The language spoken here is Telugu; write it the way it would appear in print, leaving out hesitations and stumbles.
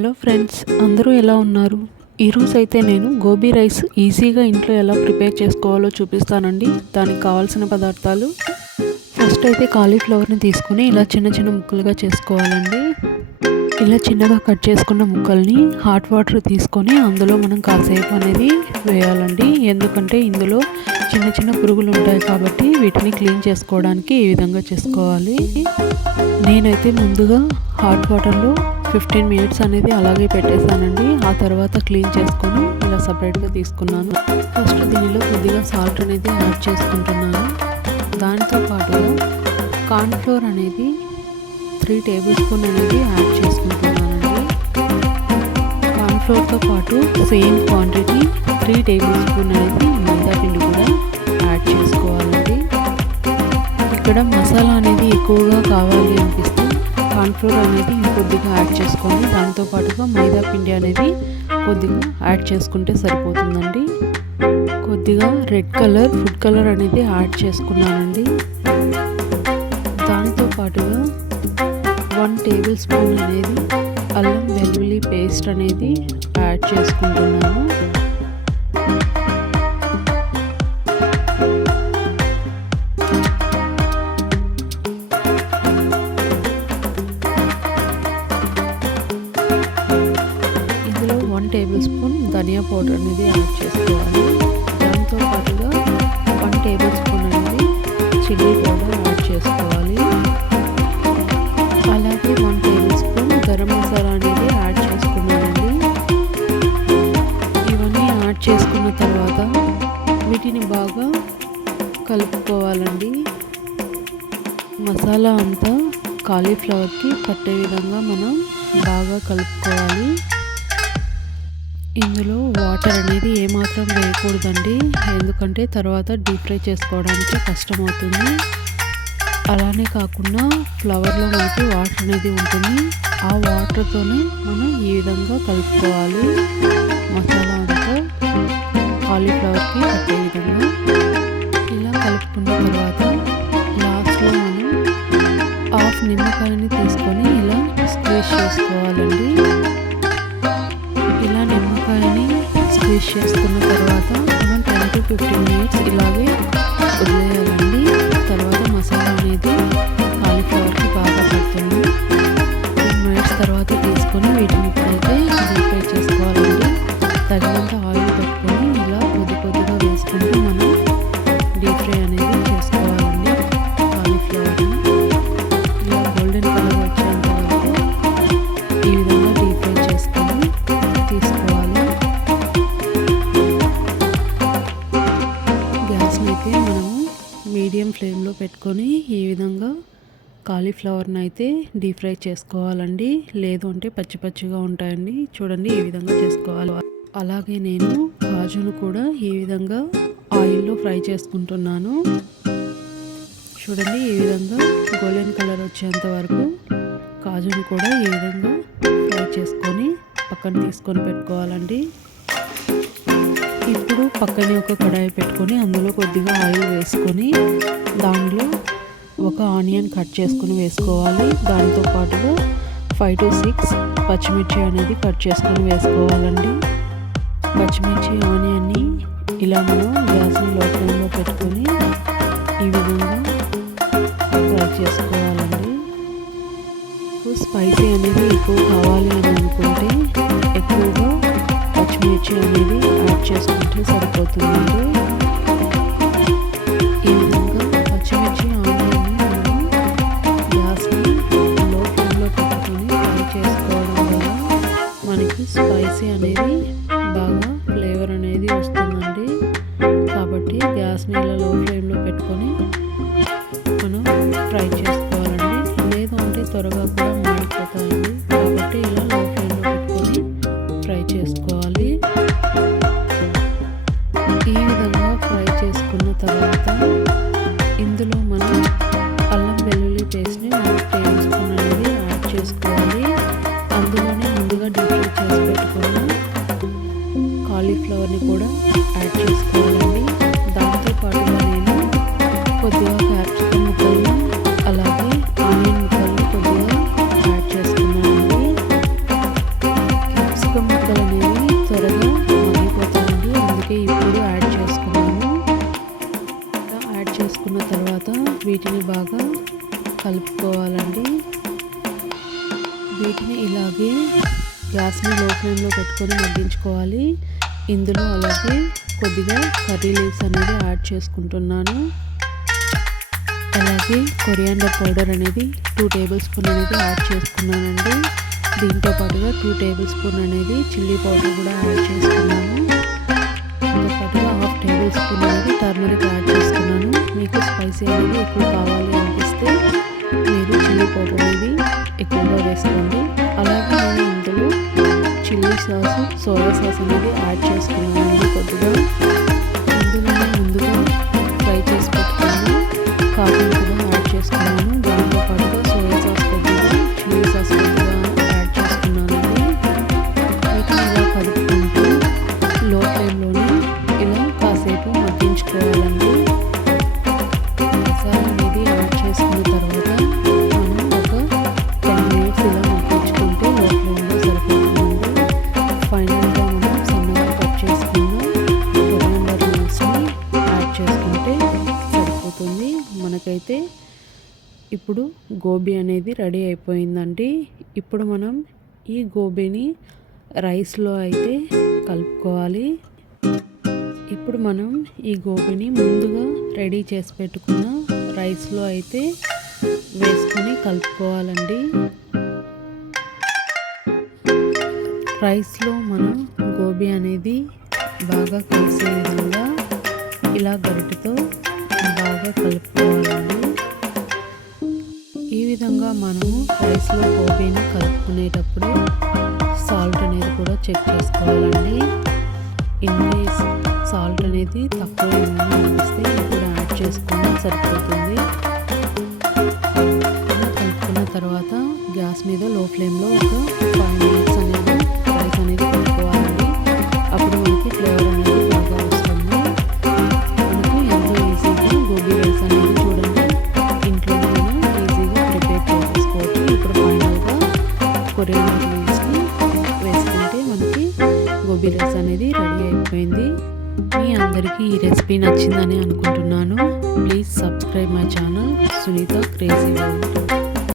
హలో ఫ్రెండ్స్, అందరూ ఎలా ఉన్నారు? ఈరోజు అయితే నేను గోబీ రైస్ ఈజీగా ఇంట్లో ఎలా ప్రిపేర్ చేసుకోవాలో చూపిస్తానండి. దానికి కావాల్సిన పదార్థాలు, ఫస్ట్ అయితే కాలీఫ్లవర్ని తీసుకుని ఇలా చిన్న చిన్న ముక్కలుగా చేసుకోవాలండి. ఇలా చిన్నగా కట్ చేసుకున్న ముక్కల్ని హాట్ వాటర్ తీసుకొని అందులో మనం కాసేపు అనేది వేయాలండి. ఎందుకంటే ఇందులో చిన్న చిన్న పురుగులు ఉంటాయి కాబట్టి వీటిని క్లీన్ చేసుకోవడానికి ఈ విధంగా చేసుకోవాలి. నేనైతే ముందుగా హాట్ వాటర్లో 15 మినిట్స్ అనేది అలాగే పెట్టేశానండి. ఆ తర్వాత క్లీన్ చేసుకొని ఇలా సపరేట్గా తీసుకున్నాను. ఫస్ట్ దీనిలో కొద్దిగా సాల్ట్ అనేది యాడ్ చేసుకుంటున్నాను. దాంతో పాటుగా కార్న్ఫ్లోర్ అనేది 3 టేబుల్ స్పూన్ అనేది యాడ్ చేసుకుంటున్నానండి. కార్న్ఫ్లోర్తో పాటు సేమ్ క్వాంటిటీ 3 టేబుల్ స్పూన్ అనేది మైదా పిండి కూడా యాడ్ చేసుకోవాలండి. ఇక్కడ మసాలా అనేది ఎక్కువగా కావాలి అనిపిస్తే కార్న్ఫ్లోర్ అనేది ఇంకొద్దిగా యాడ్ చేసుకోండి. దాంతోపాటుగా మైదా పిండి అనేది కొద్దిగా యాడ్ చేసుకుంటే సరిపోతుందండి. కొద్దిగా రెడ్ కలర్ ఫుడ్ కలర్ అనేది యాడ్ చేసుకున్నానండి. దానితో పాటుగా 1 టేబుల్ స్పూన్ అనేది అల్లం వెల్లుల్లి పేస్ట్ అనేది యాడ్ చేసుకుంటున్నాను. ఇందులో 1 టేబుల్ స్పూన్ ధనియా పౌడర్ అనేది యాడ్ చేసుకోవాలి. దాంతో పాటుగా 1 టేబుల్ స్పూన్ అనేది చిల్లీ పౌడర్ యాడ్ చేసుకోవాలి. అలాగే 1 టేబుల్ స్పూన్ గరం మసాలా అనేది యాడ్ చేసుకున్నానండి. ఇవన్నీ యాడ్ చేసుకున్న తర్వాత వీటిని బాగా కలుపుకోవాలండి. మసాలా అంతా కాలీఫ్లవర్కి పట్టే విధంగా మనం బాగా కలుపుకోవాలి. ఇందులో వాటర్ అనేది ఏమాత్రం వేయకూడదండి, ఎందుకంటే తర్వాత డీప్ ఫ్రై చేసుకోవడానికి కష్టమవుతుంది. అలానే కాకుండా ఫ్లవర్లో మనకి వాటర్ అనేది ఉంటుంది. ఆ వాటర్తోనే మనం ఈ విధంగా కలుపుకోవాలి. మసాలా అంతా కాలీఫ్లవర్కి పట్టే విధంగా ఇలా కలుపుకున్న తర్వాత లాస్ట్లో మనం హాఫ్ నిమ్మకాయని తీసుకొని ఇలా స్క్వీజ్ చేసుకోవాలండి. ఇలా నిమ్మకాయని స్క్వీజ్ చేసుకున్న తర్వాత మనం 10 to 15 మినిట్స్ ఇలాగే వదిలేయాలండి. తర్వాత మసాలా అనేది కాలీఫ్లవర్కి బాగా పడుతుంది. 10 మినిట్స్ తర్వాత తీసుకొని వీటిని ఇప్పుడైతే డీప్ ఫ్రై చేసుకోవాలండి. తగినంత ఆయిల్ పెట్టుకొని ఇలా కొద్దిగా వేసుకుంటూ మనం డీప్ ఫ్రై అనేది చేసుకోవాలండి. కాలీఫ్లవర్ని ఇలా గోల్డెన్ కలర్ వచ్చేంత వరకు ఈ విధంగా డీప్ ఫ్రై చేసుకొని తీసుకోవాలి. గ్యాస్ని అయితే మనము మీడియం ఫ్లేమ్లో పెట్టుకొని ఈ విధంగా కాలీఫ్లవర్ని అయితే డీప్ ఫ్రై చేసుకోవాలండి. లేదు అంటే పచ్చి పచ్చిగా ఉంటాయండి. చూడండి, ఈ విధంగా చేసుకోవాలి. అలాగే నేను కాజును కూడా ఈ విధంగా ఆయిల్లో ఫ్రై చేసుకుంటున్నాను. చూడండి, ఈ విధంగా గోల్డెన్ కలర్ వచ్చేంత వరకు కాజును కూడా ఈ విధంగా ఫ్రై చేసుకొని పక్కన తీసుకొని పెట్టుకోవాలండి. ఇప్పుడు పక్కనే ఒక కడాయి పెట్టుకొని అందులో కొద్దిగా ఆయిల్ వేసుకొని దానిలో ఒక ఆనియన్ కట్ చేసుకుని వేసుకోవాలి. దాంతో పాటుగా 5 to 6 పచ్చిమిర్చి అనేది కట్ చేసుకొని వేసుకోవాలండి. పచ్చిమిర్చి ఆనియన్ని ఇలా మనం గ్యాస్ని లో ఫ్లేమ్లో పెట్టుకొని ఈ విధంగా ఫ్రై చేసుకోవాలండి. స్పైసీ అనేది ఎక్కువ కావాలి అని అనుకుంటే ఎక్కువగా పచ్చిమిర్చి అనేది యాడ్ చేసుకుంటే సరిపోతుందండి. ఈ విధంగా పచ్చిమిర్చి ఆనియన్ని మనం గ్యాస్ని లో ఫ్లేమ్లో పెట్టుకొని ఫ్రై చేసుకోవడం వల్ల మనకి స్పైసీ అనేది బాగా ఫ్లేవర్ అనేది వస్తుందండి. కాబట్టి గ్యాస్ని ఇలా లో ఫ్లేమ్లో పెట్టుకొని మనం ఫ్రై చేసుకోవాలండి. లేదు అంటే త్వరగా కూడా మాడిపోతాయండి. కాబట్టి ఇలా లో ఫ్లేమ్లో పెట్టుకొని ఫ్రై చేసుకోవాలి. ఈ విధంగా ఫ్రై చేసుకున్న తర్వాత ఇందులో మనం అల్లం వెల్లుల్లి పేస్ట్ని 1 టేబుల్ స్పూన్ అనేది యాడ్ చేసుకోవాలి. అందులోనే ముందుగా డీప్ ఫ్రై చేసి పెట్టుకున్న కాలీఫ్లవర్ని కూడా యాడ్ చేసుకోవాలండి. దాంతో పాటుగా నేను కొద్దిగా క్యాప్సికమ్ ముక్కల్ని అలాగే ఆనియన్ ముక్కల్ని కొద్దిగా యాడ్ చేసుకున్నానండి. గ్యాస్ని లో ఫ్లేమ్లో పెట్టుకొని మగ్గించుకోవాలి. ఇందులో అలాగే కొద్దిగా కర్రీ లీవ్స్ అనేది యాడ్ చేసుకుంటున్నాను. అలాగే కొరియాండర్ పౌడర్ అనేది 2 టేబుల్ స్పూన్ అనేది యాడ్ చేసుకున్నానండి. దీంతో పాటుగా 2 టేబుల్ స్పూన్ అనేది చిల్లీ పౌడర్ కూడా యాడ్ చేసుకున్నాను. దీంతో పాటుగా 1/2 టేబుల్ స్పూన్ అనేది టర్మరిక్ యాడ్ చేసుకున్నాను. మీకు స్పైసీ అనేది ఎక్కువ కావాలి అనిపిస్తే మీరు చిల్లీ పౌడర్ అనేది ఎక్కువగా వేసుకోండి. అలాగే నేను ఇందులో చిల్లీ సాస్, సోయా సాస్ అనేది యాడ్ చేసుకున్నాను. కొద్దిగా ఇందులో ముందుగా ఫ్రై చేసి పెట్టుకున్నాను కాఫీని కూడా యాడ్ చేసుకున్నాను. దాంతో పాటుగా సోయా సాస్ కొద్దిగా, చిల్లీ సాస్ కొద్దిగా యాడ్ చేసుకున్నానండి. వీటిని ఇలా కలుపుకుంటూ లో ఫ్లేమ్లోనే ఇలా కాసేపు మగ్గించుకోవాలండి. మసాలా అనేది యాడ్ చేసుకున్న తర్వాత మనం ఒక 10 మినిట్స్ ఇలా మగ్గించుకుంటే లో ఫ్లేమ్లో సరిపోతుందండి. ఫైనల్గా మనం సన్నగా కట్ చేసుకున్న కొరియాండర్ లీవ్స్ని యాడ్ చేసుకుంటే సరిపోతుంది. మనకైతే ఇప్పుడు గోబీ అనేది రెడీ అయిపోయిందండి. ఇప్పుడు మనం ఈ గోబీని రైస్లో అయితే కలుపుకోవాలి. ఇప్పుడు మనం ఈ గోబీని ముందుగా రెడీ చేసి పెట్టుకున్న రైస్లో అయితే వేసుకొని కలుపుకోవాలండి. రైస్లో మనం గోబీ అనేది బాగా కలిసే విధంగా ఇలా గరిటెతో బాగా కలుపుకోవాలండి. ఈ విధంగా మనము రైస్లో గోబీని కలుపుకునేటప్పుడు సాల్ట్ అనేది కూడా చెక్ చేసుకోవాలండి. ఇన్ కేస్ సాల్ట్ అనేది తక్కువ ఏమైనా అనిపిస్తే ఇప్పుడు యాడ్ చేసుకుని సరిపోతుంది. ఇలా కలుపుకున్న తర్వాత గ్యాస్ మీద లో ఫ్లేమ్లో ఒక 5 మినిట్స్ అనేది రైస్ అనేది పెట్టుకోవాలండి. అప్పుడు మనకి ఫ్లేవర్ అనేది బాగా వస్తుంది. మనకి ఎంతో ఈజీగా గోబీ రైస్ అనేది చూడండి ఇంట్లోనే ఈజీగా ప్రిపేర్ చేసుకోవచ్చు. ఇప్పుడు ఫైనల్గా కొరియాండర్ లీవ్స్ని వేసుకుంటే మనకి గోబీ రైస్ అనేది రెడీ అయిపోయింది. మీ అందరికీ ఈ రెసిపీ నచ్చిందని అనుకుంటున్నాను. Please subscribe my channel Sunitha crazy world.